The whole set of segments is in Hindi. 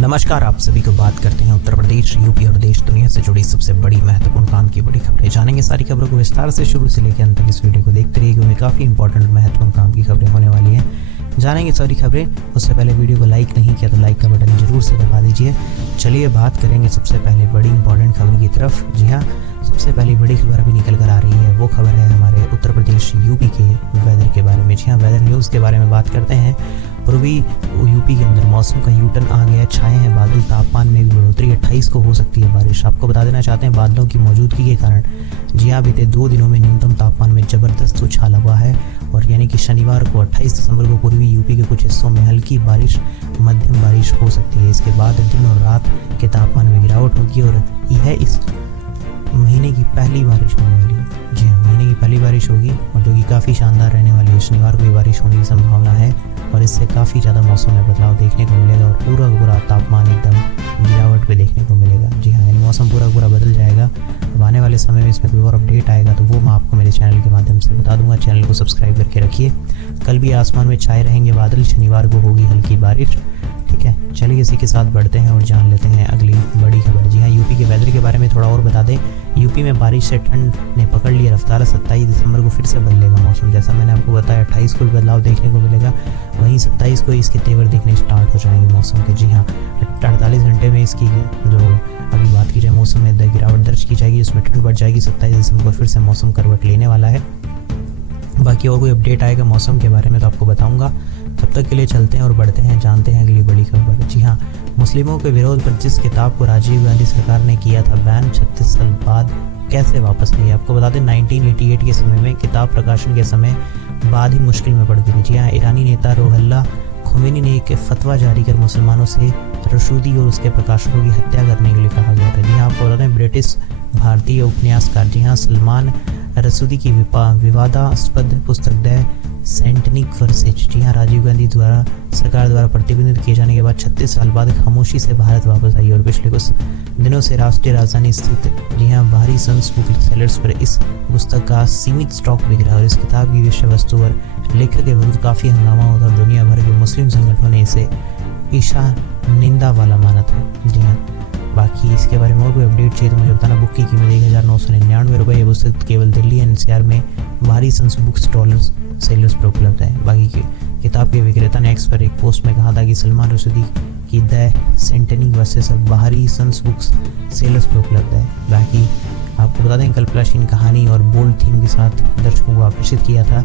नमस्कार, आप सभी को बात करते हैं उत्तर प्रदेश, यूपी और देश दुनिया से जुड़ी सबसे बड़ी महत्वपूर्ण काम की बड़ी खबरें। जानेंगे सारी खबरों को विस्तार से शुरू से लेकर अंत तक इस वीडियो को देखते रहिए, क्योंकि काफ़ी इंपॉर्टेंट महत्वपूर्ण काम की खबरें होने वाली हैं। जानेंगे सारी खबरें। उससे पहले वीडियो को लाइक नहीं किया तो लाइक का बटन जरूर से दबा दीजिए। चलिए बात करेंगे सबसे पहले बड़ी इंपॉर्टेंट खबर की तरफ। जी हाँ, सबसे पहली बड़ी खबर अभी निकल कर आ रही है। वो खबर है हमारे उत्तर प्रदेश यूपी के वेदर के बारे में। जी हाँ, वेदर न्यूज़ के बारे में बात करते हैं। पूर्वी यूपी के अंदर मौसम का यूटर्न आ गया, छाए हैं बादल, तापमान में भी बढ़ोतरी, 28 को हो सकती है बारिश। आपको बता देना चाहते हैं बादलों की मौजूदगी के कारण जी हाँ बीते 2 दिनों में न्यूनतम तापमान में ज़बरदस्त उछाल हुआ है, और यानी कि शनिवार को 28 दिसंबर को पूर्वी यूपी के कुछ हिस्सों में हल्की बारिश, मध्यम बारिश हो सकती है। इसके बाद दिन और रात के तापमान में गिरावट होगी और यह इस महीने की पहली बारिश होने वाली है। जी हाँ, महीने की पहली बारिश होगी और जो कि काफ़ी शानदार रहने वाली है। शनिवार को भी बारिश होने की संभावना है और इससे काफ़ी ज़्यादा मौसम में बदलाव देखने को मिलेगा और पूरा तापमान एकदम गिरावट पे देखने को मिलेगा। जी हाँ, यानी मौसम पूरा बदल जाएगा। अब आने वाले समय में इसमें कोई और अपडेट आएगा तो वो मैं आपको मेरे चैनल के माध्यम से बता दूंगा। चैनल को सब्सक्राइब करके रखिए। कल भी आसमान में छाए रहेंगे बादल, शनिवार को होगी हल्की बारिश। ठीक है, चलिए इसी के साथ बढ़ते हैं और जान लेते हैं अगली बड़ी खबर। जी हाँ, यूपी के वेदर के बारे में थोड़ा और बता दें। यूपी में बारिश से ठंड ने पकड़ लिया रफ्तार। 27 दिसंबर को फिर से बदलेगा मौसम। जैसा मैंने आपको बताया 28 को भी बदलाव देखने को मिलेगा, वहीं 27 को इसके तेवर दिखने स्टार्ट हो जाएंगे मौसम के। जी हाँ, 48 घंटे में इसकी जो अभी बात की जाए मौसम में गिरावट दर्ज की जाएगी, उसमें ठंड बढ़ जाएगी। 27 दिसंबर को फिर से मौसम करवट लेने वाला है। बाकी और कोई अपडेट आएगा मौसम के बारे में तो आपको बताऊंगा। तब तक के लिए चलते हैं और बढ़ते हैं, जानते हैं अगली बड़ी खबर। जी हाँ, मुस्लिमों के विरोध पर जिस किताब को राजीव गांधी सरकार ने किया था बैन, 36 साल बाद कैसे वापस आई। आपको बता दें 1988 के समय में किताब प्रकाशन के समय बाद ही मुश्किल में पड़ गई थी। जी हाँ, ईरानी नेता रुहुल्लाह खोमेनी ने एक फतवा जारी कर मुसलमानों से रसूदी और उसके प्रकाशकों की हत्या करने के लिए कहा गया था। जी हाँ, आपको बता दें ब्रिटिश भारतीय उपन्यासकार जी हाँ सलमान रसूदी की विवादास्पद पुस्तक द सेंटनिक वर्सेज जी हाँ राजीव गांधी द्वारा सरकार द्वारा प्रतिबंधित किए जाने के बाद 36 साल बाद खामोशी से भारत वापस आई, और पिछले कुछ दिनों से राष्ट्रीय राजधानी स्थित जी हाँ बाहरी सन्स बुक सेलर्स पर इस पुस्तक का सीमित स्टॉक बिक रहा है। और इस किताब की विषय वस्तु पर लेखक के विरुद्ध काफ़ी हंगामा होता और दुनिया भर के मुस्लिम संगठनों ने इसे ईशा निंदा वाला माना था। जी हाँ, बाकी इसके बारे में और कोई अपडेट चाहिए तो मुझे बताना। बुक की कीमत 1999 रुपये। ये पुस्तक केवल दिल्ली एनसीआर में बाहरी सन्स बुक स्टॉलर्स सेलर्स पर उपलब्ध है। बाकी की किताब के विक्रेता ने एक्स पर एक पोस्ट में कहा था कि सलमान रसूदी की द सेंटनिक वर्सेस बाहरी सन्स बुक्स सेलर्स पर उपलब्ध है। बाकी आपको बता दें कल्पनाशील कहानी और बोल्ड थीम के साथ दर्शकों को आकर्षित किया था।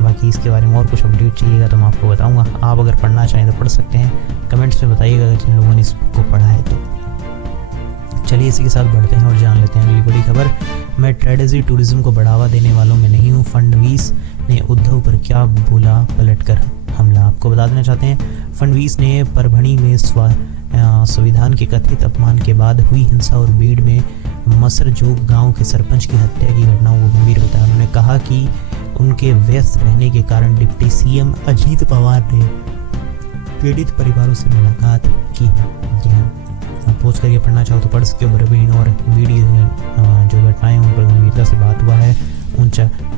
बाकी इसके बारे में और कुछ अपडेट चाहिएगा तो मैं आपको बताऊँगा। आप अगर पढ़ना चाहें तो पढ़ सकते हैं, कमेंट्स में बताइएगा अगर जिन लोगों ने इस बुक को पढ़ा है तो। चलिए इसी के साथ बढ़ते हैं और जान लेते हैं अगली बड़ी खबर। मैं ट्रेडिशनल टूरिज्म को बढ़ावा देने वालों में नहीं हूँ, फडणवीस ने उद्धव पर क्या बोला, पलटकर हमला। आपको बता देना चाहते हैं फडणवीस ने परभणी में संविधान के कथित अपमान के बाद हुई हिंसा और भीड़ में मसरजोग गांव के सरपंच की हत्या की घटनाओं को गंभीर बताया। उन्होंने कहा कि उनके व्यस्त रहने के कारण डिप्टी सीएम अजीत पवार ने पीड़ित परिवारों से मुलाकात की है। जी हाँ, पोस्ट करके पढ़ना चाहो तो पढ़ सकते हो। बरबीन और बीडी जो घटनाएं उन पर गंभीरता से बात हुआ है।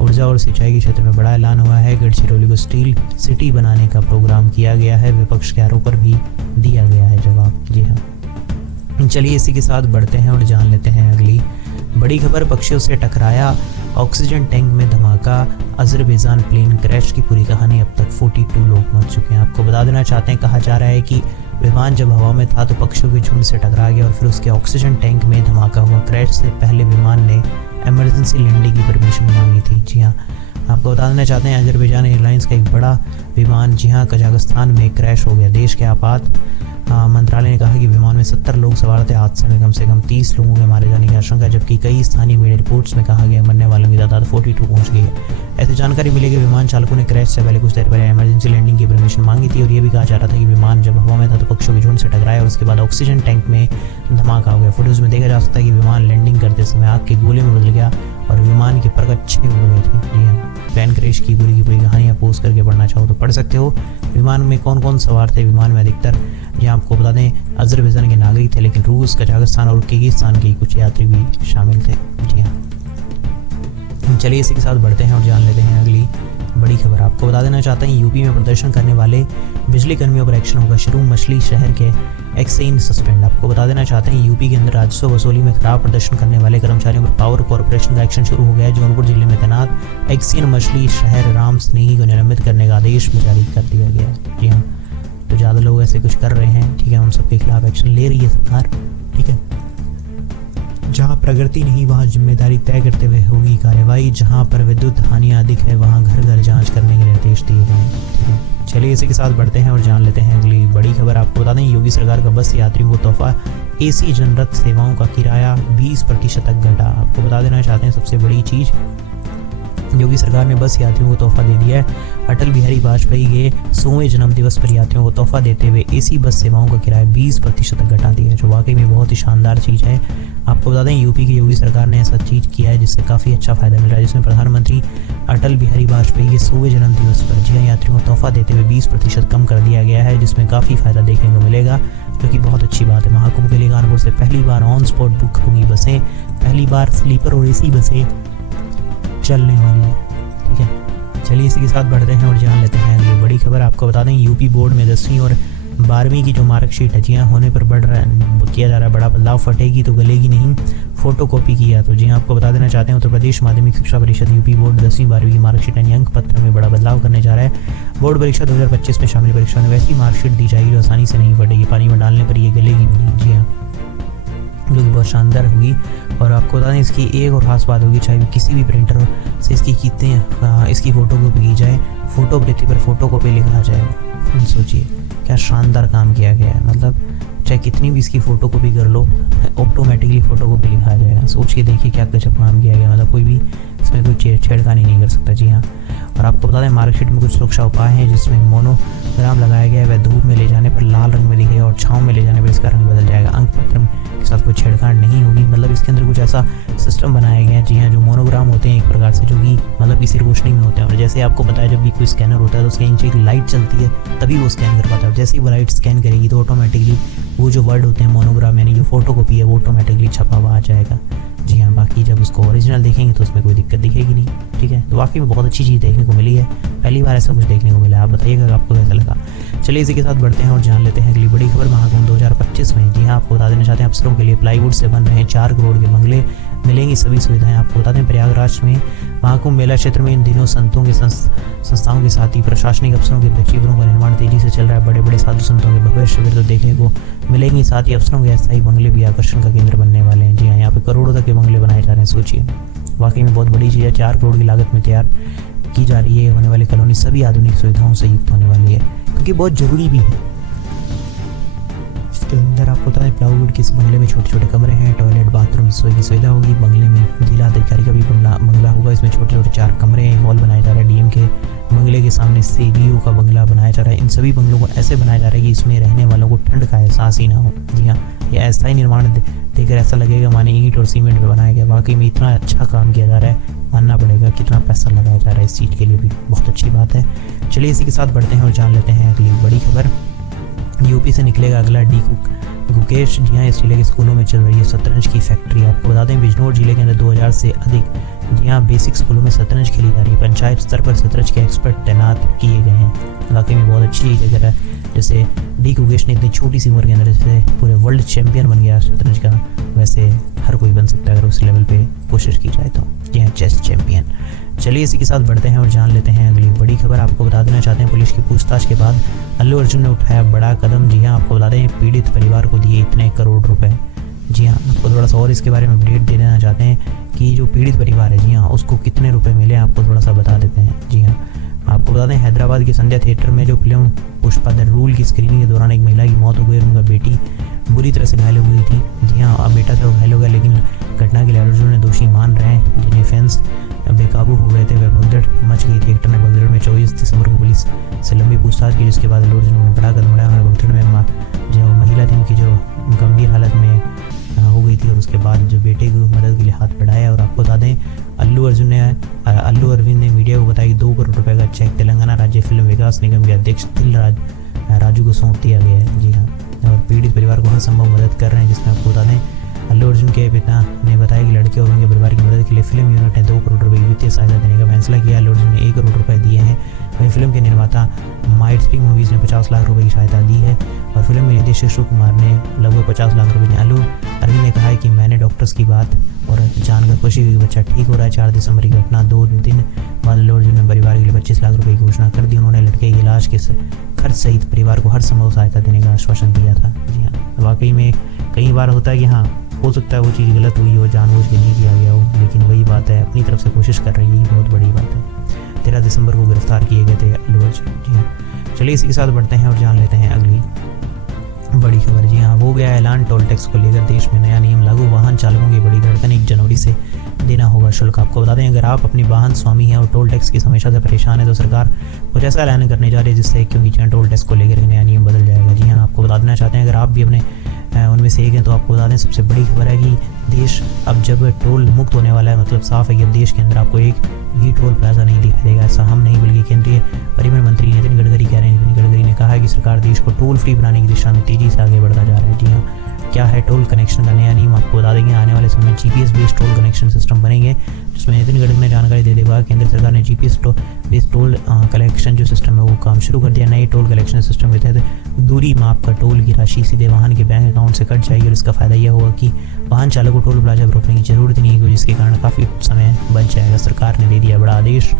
ऊर्जा और सिंचाई के क्षेत्र में बड़ा ऐलान हुआ है। गढ़चिरौली को स्टील सिटी बनाने का प्रोग्राम किया गया है। विपक्ष के आरोप पर भी दिया गया है जवाब। जी हाँ, चलिए इसी के साथ बढ़ते हैं और जान लेते हैं अगली बड़ी खबर। पक्षियों से टकराया ऑक्सीजन टैंक में धमाका, अजरबैजान प्लेन क्रैश की पूरी कहानी। अब तक 42 लोग मर चुके हैं। आपको बता देना चाहते हैं कहा जा रहा है कि विमान जब हवा में था तो पक्षियों के झुंड से टकरा गया और फिर उसके ऑक्सीजन टैंक में धमाका हुआ। क्रैश से पहले विमान ने इमरजेंसी लैंडिंग की परमिशन मांगी थी। जी हाँ, आपको बता देना चाहते हैं अजरबैजान एयरलाइंस का एक बड़ा विमान जी हाँ कजाकिस्तान में क्रैश हो गया। देश के आपात मंत्रालय ने कहा कि विमान में 70 लोग सवार थे। हादसे में कम से कम 30 लोगों के मारे जाने की आशंका, जबकि कई स्थानीय मीडिया रिपोर्ट्स में कहा गया मरने वालों की तादाद 42 पहुंच गई है। ऐसी जानकारी मिली कि विमान चालकों ने क्रैश से पहले कुछ देर पहले इमरजेंसी लैंडिंग की परमिशन मांगी थी और ये भी कहा जा रहा था कि विमान जब हवा में था तो पक्षियों के झुंड से टकराया और उसके बाद ऑक्सीजन टैंक में धमाका हो गया। फुटेज में देखा जा सकता है कि विमान लैंडिंग करते समय आग के गोले में बदल गया और विमान के पर अच्छे उड़ गए थे। जी हाँ, प्लेन क्रैश की पूरी कहानियाँ पोस्ट करके पढ़ना चाहो तो पढ़ सकते हो। विमान में कौन कौन सवार थे? विमान में अधिकतर जहाँ आपको बता दें अजरबैजान के नागरिक थे, लेकिन रूस, कजाकिस्तान और किर्गिस्तान के कुछ यात्री भी शामिल थे। जी हाँ, चलिए इसी के साथ बढ़ते हैं और जान लेते हैं अगली बड़ी खबर आपको बता देना चाहते हैं, यूपी में प्रदर्शन करने वाले बिजली कर्मियों पर एक्शन होगा शुरू, मछली शहर के एक्साइन सस्पेंड। आपको बता देना चाहते हैं, यूपी के अंदर राजस्व वसूली में खराब प्रदर्शन करने वाले कर्मचारियों पर पावर कॉर्पोरेशन का एक्शन शुरू हो गया है। जौनपुर जिले में तैनात एक्साइन मछली शहर राम स्नेही को निलंबित करने का आदेश भी जारी कर दिया गया है। जी हाँ, तो ज़्यादा लोग ऐसे कुछ कर रहे हैं, ठीक है, उन सबके खिलाफ एक्शन ले रही है सरकार, ठीक है। जहां प्रगति नहीं वहां जिम्मेदारी तय करते हुए होगी कार्रवाई, जहां पर विद्युत हानियां अधिक है वहां घर घर जांच करने के निर्देश दिए गए हैं, ठीक है। चलिए इसी के साथ बढ़ते हैं और जान लेते हैं अगली बड़ी खबर। आपको बता दें, योगी सरकार का बस यात्रियों को तोहफा, एसी जनरत सेवाओं का किराया 20% तक घटा। आपको बता देना चाहते हैं, सबसे बड़ी चीज़, योगी सरकार ने बस यात्रियों को तोहफा दे दिया है। अटल बिहारी वाजपेयी के 100वें जन्मदिवस पर यात्रियों को तोहफा देते हुए एसी बस सेवाओं का किराया 20% तक घटा दिया है, जो वाकई में बहुत ही शानदार चीज़ है। आपको बता दें, यूपी की योगी सरकार ने ऐसा चीज़ किया है जिससे काफ़ी अच्छा फ़ायदा मिल रहा है, जिसमें प्रधानमंत्री अटल बिहारी वाजपेयी के 100वें जन्मदिवस पर जी हाँ यात्रियों को तोहफा देते हुए 20% कम कर दिया गया है, जिसमें काफ़ी फ़ायदा देखने को मिलेगा, जो कि बहुत अच्छी बात है। महाकुंभ के लिए कानपुर से पहली बार ऑन स्पॉट बुक होंगी बसें, पहली बार स्लीपर और एसी बसें चलने वाली है, ठीक है। चलिए इसी के साथ बढ़ते हैं और जान लेते हैं अगली बड़ी खबर। आपको बता दें, यूपी बोर्ड में 10वीं और 12वीं की जो मार्कशीट है, जी हाँ, होने पर किया जा रहा है बड़ा बदलाव, फटेगी तो गलेगी नहीं, फोटो कॉपी किया तो। जी हाँ, आपको बता देना चाहते हैं, उत्तर प्रदेश माध्यमिक शिक्षा परिषद यूपी बोर्ड 10वीं 12वीं की मार्कशीट यानी अंक पत्र में बड़ा बदलाव करने जा रहा है। बोर्ड परीक्षा 2025 में शामिल परीक्षा में वैसी मार्कशीट दी जाएगी जो आसानी से नहीं फटेगी, पानी में डालने पर ये गलेगी भी नहीं। जी हाँ, जो कि बहुत शानदार हुई। और आपको बता दें, इसकी एक और ख़ास बात होगी, चाहे किसी भी प्रिंटर से इसकी फ़ोटो कॉपी की जाए, फ़ोटो प्रति पर फ़ोटो कॉपी लिखा जाए। सोचिए क्या शानदार काम किया गया है, मतलब चाहे कितनी भी इसकी फ़ोटो कॉपी कर लो, ऑटोमेटिकली फ़ोटो कॉपी लिखा जाएगा। सोच के देखिए क्या गजब काम किया गया, मतलब कोई भी इसमें कोई छेड़खानी नहीं कर सकता। जी हाँ, और आपको बता दें, मार्कशीट में कुछ सुरक्षा उपाय हैं, जिसमें मोनोग्राम लगाया गया है, वह धूप में ले जाने पर लाल रंग में दिखेगा और छाँव में ले जाने पर इसका रंग बदल जाएगा। अंक पत्र के साथ कोई छेड़छाड़ नहीं होगी, मतलब इसके अंदर कुछ ऐसा सिस्टम बनाया गया है। जी हाँ, जो मोनोग्राम होते हैं एक प्रकार से, जो कि मतलब किसी रोशनी में होते हैं, और जैसे आपको पता है जब भी कोई स्कैनर होता है तो उसके नीचे एक लाइट चलती है, तभी वो स्कैन कर पाता है। जैसे ही वो लाइट स्कैन करेगी तो ऑटोमेटिकली वो जो वर्ड होते हैं मोनोग्राम यानी जो फोटो कॉपी है वो ऑटोमेटिकली छपा हुआ आ जाएगा। जी हाँ, बाकी जब उसको ओरिजिनल देखेंगे तो उसमें कोई दिक्कत दिखेगी नहीं, ठीक है। तो वाकई में बहुत अच्छी चीज़ देखने को मिली है, पहली बार ऐसा कुछ देखने को मिला है। आप बताइएगा आपको कैसा लगा। चलिए इसी के साथ बढ़ते हैं और जान लेते हैं अगली बड़ी खबर। महाकुंभ 2025 में जी हाँ, आपको बता देना चाहते हैं, अफसरों के लिए प्लाईवुड से बन रहे 4 करोड़ के बंगले, मिलेंगी सभी सुविधाएं। आपको बता दें, प्रयागराज में महाकुंभ मेला क्षेत्र में इन दिनों संतों के संस्थाओं के साथ ही प्रशासनिक अफसरों के शिविरों का निर्माण तेजी से चल रहा है। बड़े बड़े साधु संतों के भव्य शिविर तो देखने को मिलेंगे, साथ ही अफसरों के अस्थायी बंगले भी आकर्षण का केंद्र बनने वाले हैं। जी हाँ, यहाँ पे करोड़ों तक के बंगले बनाए जा रहे हैं। सोचिए, वाकई में बहुत बड़ी चीज़ है। 4 करोड़ की लागत में तैयार की जा रही है होने वाली कॉलोनी सभी आधुनिक सुविधाओं से युक्त होने वाली है, क्योंकि बहुत ज़रूरी भी है। इसके अंदर आपको बता दें, प्लाईवुड के इस बंगले में छोटे छोटे कमरे हैं, टॉयलेट बाथरूम सोए की सुविधा होगी। बंगले में जिला अधिकारी का भी बंगला होगा, इसमें छोटे छोटे 4 कमरे, हॉल बनाया जा रहा है। डीएम के बंगले के सामने सीडीओ का बंगला बनाया जा रहा है। इन सभी बंगलों को ऐसे बनाया जा रहा है कि इसमें रहने वालों को ठंड का एहसास ही ना हो। जी हाँ, यह अस्थायी निर्माण देखकर ऐसा लगेगा माने ईंट और सीमेंट में बनाया गया। वाकई में इतना अच्छा काम किया जा रहा है, मानना पड़ेगा। कितना पैसा लगाया जा रहा है इस चीज़ के लिए भी, बहुत अच्छी बात है। चलिए इसी के साथ बढ़ते हैं और जान लेते हैं अगली बड़ी खबर। यूपी से निकलेगा अगला डी गुकेश। जी हाँ, इस जिले के स्कूलों में चल रही है शतरंज की फैक्ट्री। आपको बता दें, बिजनौर जिले के अंदर 2000 से अधिक जी हाँ बेसिक स्कूलों में शतरंज खेली जा रही है। पंचायत स्तर पर शतरंज के एक्सपर्ट तैनात किए गए हैं। वाकई में बहुत अच्छी चीज़ है। जैसे डी गुकेश ने इतनी छोटी सी उम्र के अंदर जैसे पूरे वर्ल्ड चैंपियन बन गया शतरंज का, वैसे हर कोई बन सकता है अगर उस लेवल पे कोशिश की जाए तो। जी हाँ, चेस चैंपियन। चलिए इसी के साथ बढ़ते हैं और जान लेते हैं अगली बड़ी खबर। आपको बता देना चाहते हैं, पुलिस की पूछताछ के बाद अल्लू अर्जुन ने उठाया बड़ा कदम। जी हाँ, आपको बता दें, पीड़ित परिवार को दिए इतने करोड़ रुपए। जी हाँ, आपको थोड़ा सा और इसके बारे में अपडेट दे देना चाहते हैं कि जो पीड़ित परिवार है, जी हाँ, उसको कितने रुपए मिले, आपको थोड़ा सा बता देते हैं। जी हाँ, आपको बता दें, हैदराबाद के संध्या थिएटर में जो फिल्म पुष्पा द रूल की स्क्रीनिंग के दौरान एक महिला की मौत हो गई और उनका बेटी बुरी तरह से घायल हो गई थी। जी हाँ, अब बेटा तो घायल हो गया, लेकिन घटना के लिए अर्जुन ने दोषी मान रहे हैं, जिन्हें फैंस बेकाबू हो गए थे। वह भगदड़ मच गई थी। एक्टर ने भगदड़ में 24 दिसंबर को पुलिस से लंबी पूछताछ की, जिसके बाद अर्जुन ने बड़ा कदम उठाया। भगदड़ में जो महिला थी उनकी जो गंभीर हालत में हो गई थी, और उसके बाद जो बेटे की मदद के लिए हाथ बढ़ाया। और आपको बता दें, अल्लू अरविंद ने मीडिया को बताया कि 2 करोड़ रुपए का चेक तेलंगाना राज्य फिल्म विकास निगम के अध्यक्ष दिल राजू को सौंप दिया गया है। जी हाँ, और पीड़ित परिवार को हर संभव मदद कर रहे हैं, जिसमें आपको बता दें अल्लू अर्जुन के पिता ने बताया कि लड़के और उनके परिवार की मदद के लिए फिल्म यूनिट ने 2 करोड़ रुपए की वित्तीय सहायता देने का फैसला किया। अल्लू अर्जुन ने 1 करोड़ रुपए दिए हैं। वहीं फिल्म के निर्माता माइट स्प्रिंग मूवीज़ ने 50 लाख रुपए की सहायता दी है और फिल्म के निर्देशक शिव कुमार ने लगभग 50 लाख रुपए दिए। अल्लू अर्जुन ने कहा है कि मैंने डॉक्टर्स की बात और जानकर खुशी हुई कि बच्चा ठीक हो रहा है। 4 दिसंबर की घटना 2 दिन बाद अल्लू अर्जुन ने परिवार के लिए 25 लाख रुपए की घोषणा कर दी। उन्होंने लड़के के इलाज के खर्च सहित परिवार को हर संभव सहायता देने का आश्वासन दिया था। जी हाँ, वाकई में कई बार होता है कि हाँ हो सकता है वो चीज़ गलत हुई हो, जानबूझ के नहीं किया गया हो, लेकिन वही बात है अपनी तरफ से कोशिश कर रही है, बहुत बड़ी बात है। 13 दिसंबर को गिरफ्तार किए गए थे अल्लू अर्जुन। जी हाँ, चलिए इसी के साथ बढ़ते हैं और जान लेते हैं अगली बड़ी खबर। जी हाँ, हो गया ऐलान टोल टैक्स को लेकर देश में नया नियम लागू। वाहन चालकों की बड़ी धड़कन, 1 जनवरी से देना होगा शुल्क। आपको बता दें अगर आप अपनी वाहन स्वामी हैं और टोल टैक्स की समस्या से परेशान है तो सरकार कुछ ऐसा ऐलान करने जा रही है जिससे क्योंकि टोल टैक्स को लेकर नया नियम बदल जाएगा। जी हाँ, आपको बता देना चाहते हैं अगर आप भी अपने उनमें से एक हैं तो आपको बता दें सबसे बड़ी खबर है कि देश अब जब टोल मुक्त होने वाला है, मतलब साफ है कि अब देश के अंदर आपको एक भी टोल प्लाजा नहीं दिखाई देगा। ऐसा हम नहीं बल्कि केंद्रीय परिवहन मंत्री नितिन गडकरी कह रहे हैं। नितिन गडकरी ने कहा है कि सरकार देश को टोल फ्री बनाने की दिशा में तेजी से आगे बढ़ता जा रहा है। जी हाँ, क्या है टोल कनेक्शन का नया नियम, आपको बता देंगे। आने वाले समय में GPS based toll connection system बनेंगे, जिसमें नितिन गडकरी ने जानकारी देते हुए केंद्र सरकार ने जीपीएस बेस्ड टोल कलेक्शन जो सिस्टम है वो काम शुरू कर दिया। नए टोल कलेक्शन सिस्टम के तहत दूरी माप का टोल की राशि सीधे वाहन के बैंक अकाउंट से कट जाएगी और इसका फायदा यह होगा कि वाहन चालक को टोल प्लाजा पर रोकने की जरूरत नहीं होगी, जिसके कारण काफ़ी समय बच जाएगा। सरकार ने दे दिया बड़ा आदेश।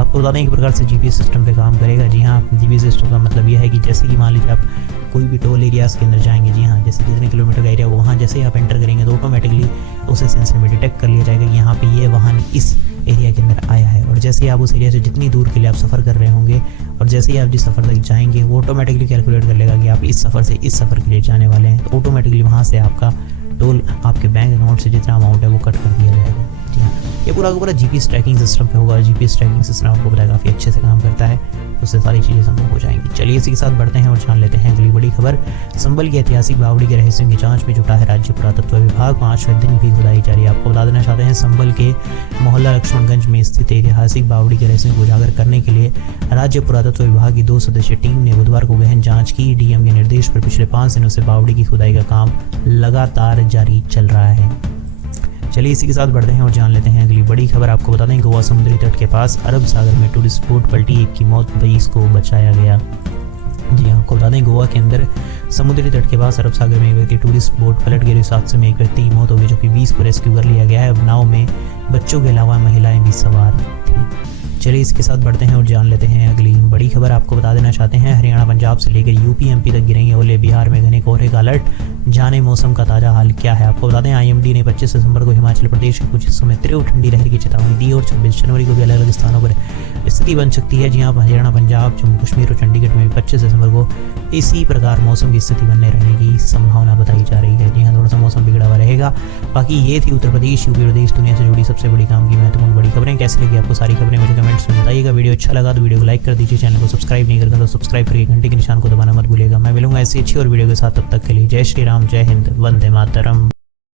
आपको बता दें एक प्रकार से जीपीएस सिस्टम पे काम करेगा। जी हाँ, जीपीएस सिस्टम का मतलब यह है कि जैसे कि मान लीजिए आप कोई भी टोल एरियाज़ के अंदर जाएंगे, जी हाँ, जैसे जितने किलोमीटर का एरिया वहाँ जैसे ही आप एंटर करेंगे तो ऑटोमेटिकली उसे सेंसर में डिटेक्ट कर लिया जाएगा कि यहाँ पे ये वाहन इस एरिया के अंदर आया है। और जैसे ही आप उस एरिया से जितनी दूर के लिए आप सफ़र कर रहे होंगे और जैसे ही आप जिस सफ़र तक जाएंगे वो ऑटोमेटिकली कैलकुलेट कर लेगा कि आप इस सफ़र से इस सफ़र के लिए जाने वाले हैं, तो ऑटोमेटिकली वहाँ से आपका टोल आपके बैंक अकाउंट से जितना अमाउंट है वो कट कर दिया जाएगा। जी हाँ, ये पूरा का पूरा जीपीएस ट्रैकिंग सिस्टम पे होगा। जीपीएस ट्रैकिंग सिस्टम आपको पता है काफ़ी अच्छे से काम करता है, उससे सारी चीज़ें संभव हो जाएंगी। चलिए इसी के साथ बढ़ते हैं और जान लेते हैं अगली बड़ी खबर। संभल की ऐतिहासिक बावड़ी के रहस्यों की जांच में जुटा है राज्य पुरातत्व विभाग। 5वें दिन भी खुदाई जारी है। आपको बता देना चाहते हैं संभल के मोहल्ला लक्ष्मणगंज में स्थित ऐतिहासिक बावड़ी के रहस्यों को उजागर करने के लिए राज्य पुरातत्व विभाग की 2 सदस्यीय टीम ने बुधवार को गहन जांच की। डीएम के निर्देश पर पिछले 5 दिनों से बावड़ी की खुदाई का काम लगातार जारी चल रहा है। चलिए इसी के साथ बढ़ते हैं और जान लेते हैं अगली बड़ी खबर। आपको बता दें गोवा समुद्री तट के पास अरब सागर में टूरिस्ट बोट पलटी, 1 की मौत, 22 को बचाया गया। जी हाँ, आपको बता दें गोवा के अंदर समुद्री तट के पास अरब सागर में एक व्यक्ति टूरिस्ट बोट पलट गई। इस हादसे में एक व्यक्ति की मौत हो गई जबकि 20 को रेस्क्यू कर लिया गया है। अब नाव में बच्चों के अलावा महिलाएं भी सवार थी। चलिए इसके साथ बढ़ते हैं और जान लेते हैं अगली बड़ी खबर। आपको बता देना चाहते हैं हरियाणा पंजाब से लेकर यूपी एमपी तक गिरेंगे ओले, बिहार में घने कोहरे का अलर्ट। जाने मौसम का ताज़ा हाल क्या है। आपको बता दें आईएमडी ने 25 दिसंबर को हिमाचल प्रदेश के कुछ हिस्सों में तीव्र ठंडी लहर की चेतावनी दी और 26 जनवरी को भी अलग अलग स्थानों पर स्थिति बन सकती है। जी हाँ, हरियाणा पंजाब जम्मू कश्मीर और चंडीगढ़ में 25 दिसंबर को इसी प्रकार मौसम की स्थिति बनने रहने की संभावना बताई जा रही है। जी हाँ, थोड़ा सा मौसम बिगड़ा हुआ रहेगा। बाकी ये थी उत्तर प्रदेश यूपी और देश दुनिया से जुड़ी सबसे बड़ी काम की महत्वपूर्ण बड़ी खबरें। कैसे लगी आपको सारी खबरें मुझे कमेंट्स में बताइएगा। वीडियो अच्छा लगा तो वीडियो को लाइक कर दीजिए, चैनल को सब्सक्राइब नहीं करता तो सब्सक्राइब करके घंटे के निशान को दबाना मत भूलिएगा। मैं मिलूंगा ऐसी अच्छी और वीडियो के साथ, तब तक के लिए जय श्री राम, जय हिंद, वंदे मातरम।